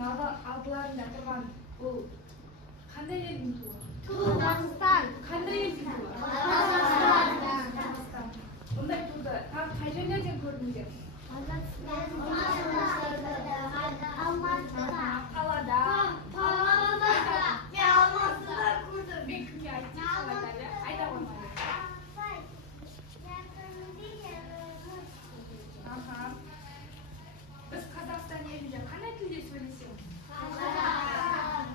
Сіздердің алдыларында тұрған бұл қандай елдің туы? Қазақстан. Қандай елдің туы? Қазақстан. Бұндай туды тағы қай жерлерден көрдіңдер? Қалада. Мен кімге айтсам сол айтады, айта қоймайды. Біз Қазақстан елінде қандай тілде сөйлесеміз?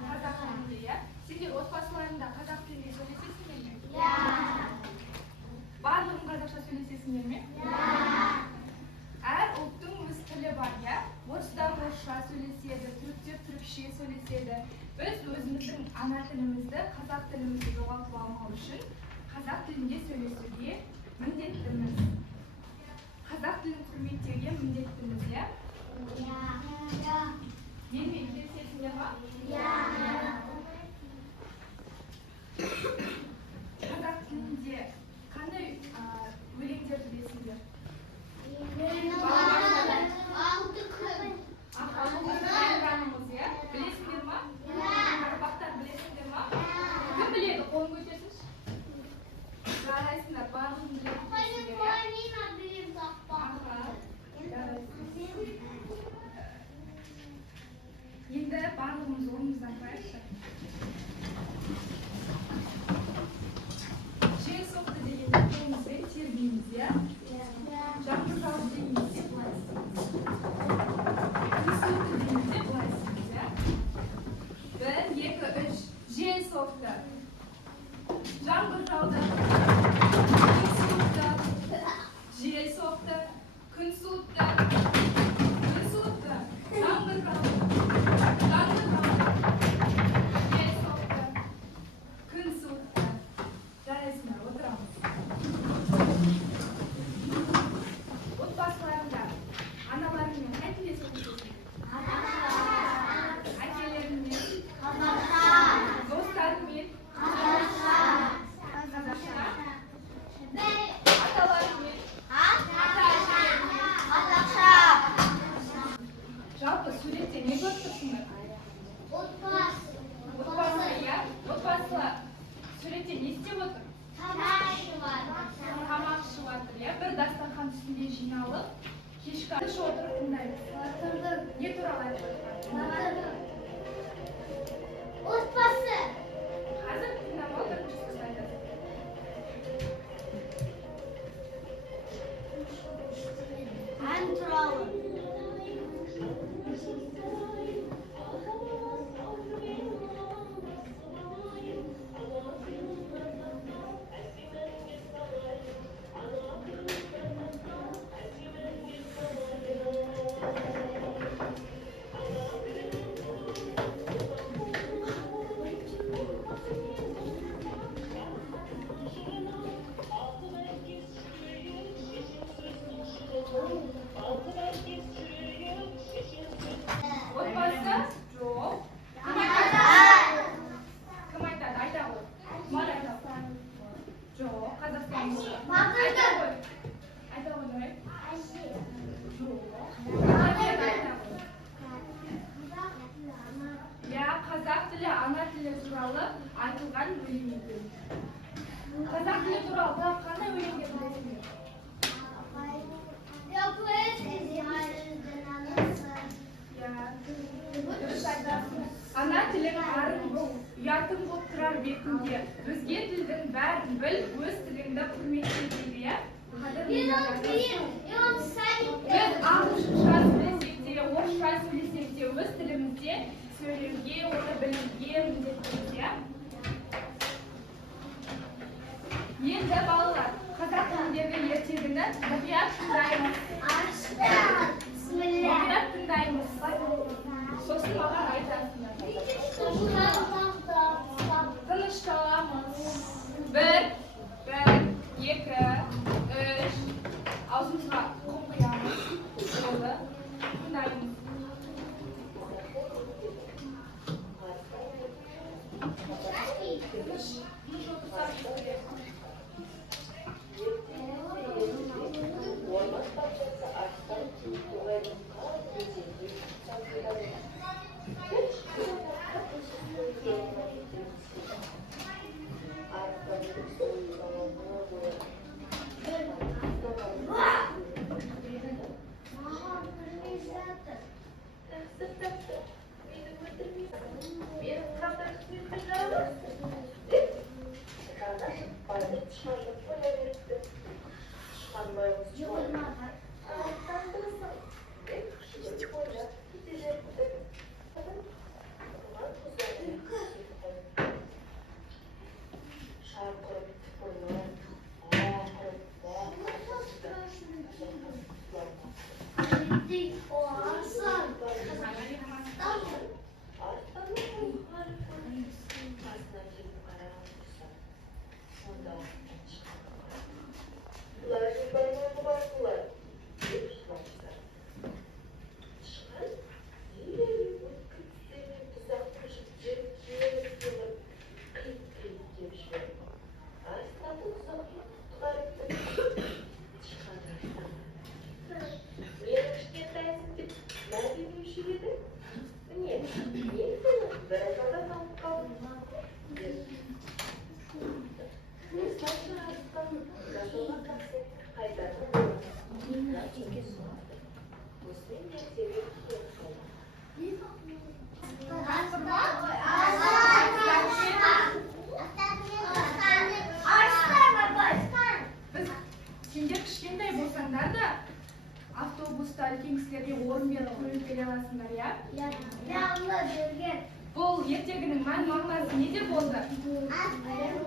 Қазақ тілінде, иә? Сендер отбасыларында қазақ тілінде сөйлесесіңдер ме? Барлығын қазақша сөйлесесіңдер ме? Әр ұлттың өз тілі бар, иә? Орыстар орысша сөйлеседі, түріктер түрікше сөйлеседі. Біз өзіміздің ана тілімізді, қазақ тілімізді жоғалтып алмау үшін қазақ тілінде сөйлесуге міндеттіміз. Қазақ тілін құрметтеуге міндеттіміз, иә? Менімен келісесіңдер ме? Қазақ тілінде қандай өлеңдер білесіңдер? Әнұранымыз, иә? Білесіңдер ма? Қарабақтан білесіңдер ма? Кім біледі? Қолын көтерсінші. Жарайсыңдар, барлығын білесіңдер, иә? Енді барлығымыз орнымыздан тұрайықшы. Жел соқты дегенде қолымызбен тербейміз, иә? Жаңбыр жауды дегенде былай істейміз. Күн соқты дегенде былай істейміз, иә? 1, 2, 3. Жел соқты. Жаңбыр жауды. Күн суытты. Жел соқты. Күн суытты. Күн суытты. Жаңбыр жауды. Жаңбыр жауды. Жел соқты. Күн суытты. Жарайсыңдар, отырамыз. Отбасыларында аналарыңмен қай тілде сөйлесесіңдер? Әкелеріңмен? Достарыңмен? Қазақша? Аталарыңмен? Ата-әжелеріңмен? Жалпы суретте не көріп тұрсыңдар? Отбасы, иә? Отбасы суретте не істеп отыр? Тамақ ішіп жатыр, иә? Бір дастархан үстінде жиналып, кешкі аш отырып тыңдаймыз. Не туралы айтып жатыр? Отбасы. Қазір тыңдап отырмыз, сіз айтасыз. Ән туралы. Отбасы? Жоқ. Кім айтады? Айта ғой. Құмар айтады. Жоқ, Қазақстан жоқ. Айта ғой. Айта ғой, давай. Иә, қазақ тілі, ана тілі туралы айтылған өлең екен. Қазақ тілі туралы тағы қандай өлеңдер білесіңдер? Дұрыс айтасың. Ана тілің арың бұл, ұятың боп тұрар бетінде. Өзге тілдің бәрін біл, өз тіліңді құрметте дейді, иә? Біз ағылшынша сөйлесек те, орысша сөйлесек те, өз тілімізде сөйлеуге, оны білуге міндеттіміз, иә? Енді балалар, қазақ тіліндегі ертегіні мұқият тыңдаймыз. Мұқият тыңдаймыз. Сосын маған айтасыңдар. Тынышталамыз. 1, 2, 3. Аузымызға құм құямыз. Болды. Тыңдаймыз. Тыныш отырсақ керек. Biz sендер кішкентай болсаңдар да автобуста үлкен кісілерге орын беріп қойып бере аласыңдар, иә? Бұл ертегінің мән мағынасы неде болды?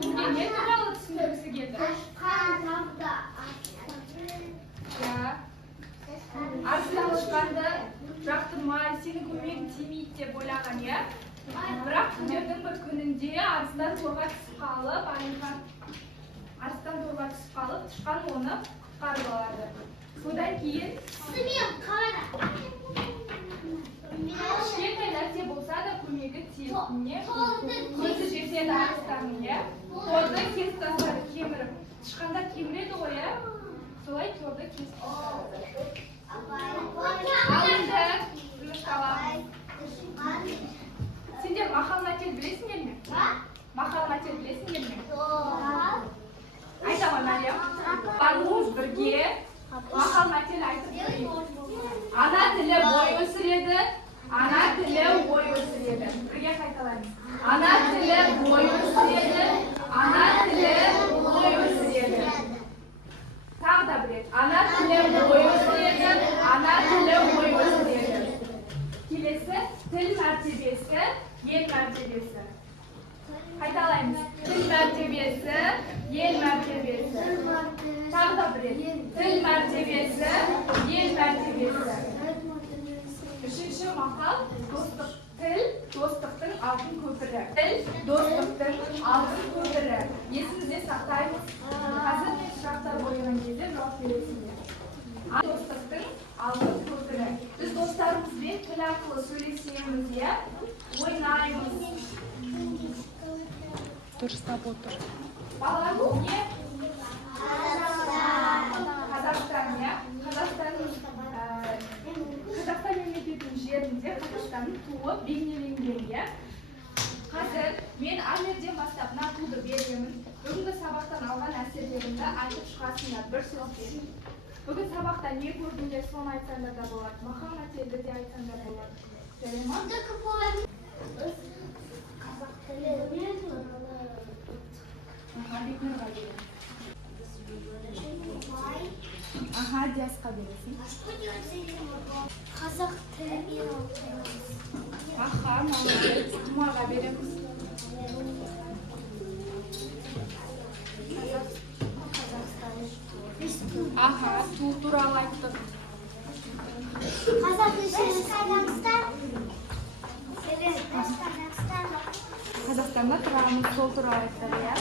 Бізге не туралы түсіндіргісі келді? Иә. Арыстан ұшқанды жақтырмай, сенің көмегің тимейді деп ойлаған, иә? Бірақ күндердің бір күнінде арыстан торға түсіп қалып, тышқан оны құтқарып алады. Содан кейін кішкентай нәрсе болса да көмегі тиетініне көзі жетеді арыстанның, иә? Торды кесіп тастады, кеміріп. Тышқандар кеміреді ғой, иә? Солай торды кесіп тастады. Ал енді сендер мақал-мәтел білесіңдер ме? Мақал-мәтел білесіңдер ме? Айтамын, Мәриям. Барлығымыз бірге мақал-мәтел айтып көрейік. Ана тілі бой өсіреді, ана тілі ой өсіреді. Бірге қайталаймыз. Ана тілі бой өсіреді, ана тілі ой өсіреді. Тағы да бір рет. Ана тілі ой өсіреді, ана тілі ой өсіреді. Келесі тіл мәртебесі, ел мәртебесі. Қайталаймыз. Тіл мәртебесі, ел мәртебесі. Тағы да бір рет. Тіл мәртебесі, ел мәртебесі. Үшінші мақал достық. Тіл достықтың алтын көпірі. Тіл достықтың алтын көпірі. Есімізде сақтаймыз. Қазір мен сұрақтар қойған кезде жауап бересіңдер. Достықтың алтын көпірі. Біз достарымызбен тіл арқылы сөйлесеміз, иә? Ойнаймыз. Дұрыстап отыр. Балалар бұл не? Қазақстан, иә? Қазақстан мемлекетінің жерінде Қазақстанның туы бейнеленген, иә? Қазір мен Амерден бастап мына туды беремін. Бүгінгі сабақтан алған әсерлерімді айтып шығасыңдар бір сөзбен. Бүгін сабақта не көрдіңдер, соны айтсаңдар да болады. Мақал-мәтелді де айтсаңдар болады. Жарай ма? Қазақ тілі Аха, Диасқа бересің. Қазақ тілі оқимыз. Аха, молодец. Тұмаға береміз. Аха, ту туралы айттық. Қазақ тілі Қазақстанда тұрамыз, сол туралы айттық, иә?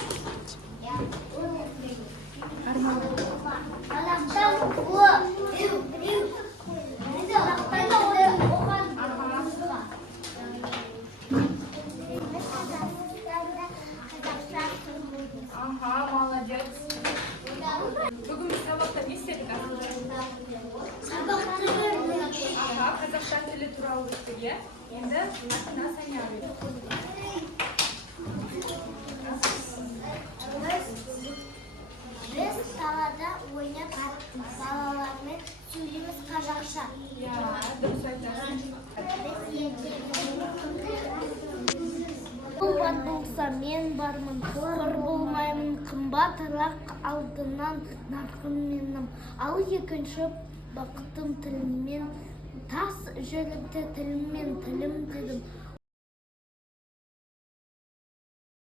Аха, молодец. Бүгін біз сабақта не істедік? Аха, Қазақстан тілі туралы өттік, иә? Енді мына Саня Біз далада ойнап балалармен сөйлейміз қазақша. дұрыс айтасың. Бұл бар болса мен бармын, қор болмаймын, қымбатырақ алдынан нарқым менім. Ал екінші бақытым тіліммен, тас жүріпті тіліммен тілім дедім.